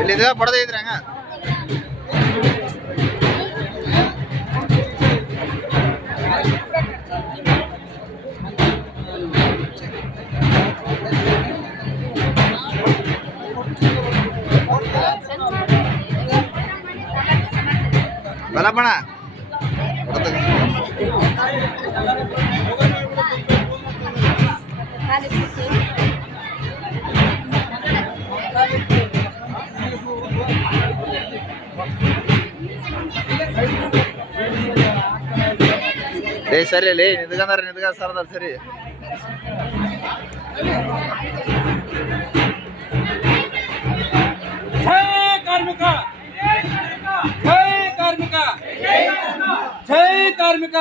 ಇಲ್ಲಿಂದ ಪಡೆದೈತ್ರಿ ಹಂಗ ಬಲಪಣ ಸರಿ ಅಲ್ಲಿ ನಿಂತ್ಕಂದಾರ ನಿಂತ್ಕ ಸರ್ದಾರ ಸರಿ ಕಾರ್ಮಿಕ ಜೈ ಕಾರ್ಮಿಕ ಜೈ ಕಾರ್ಮಿಕ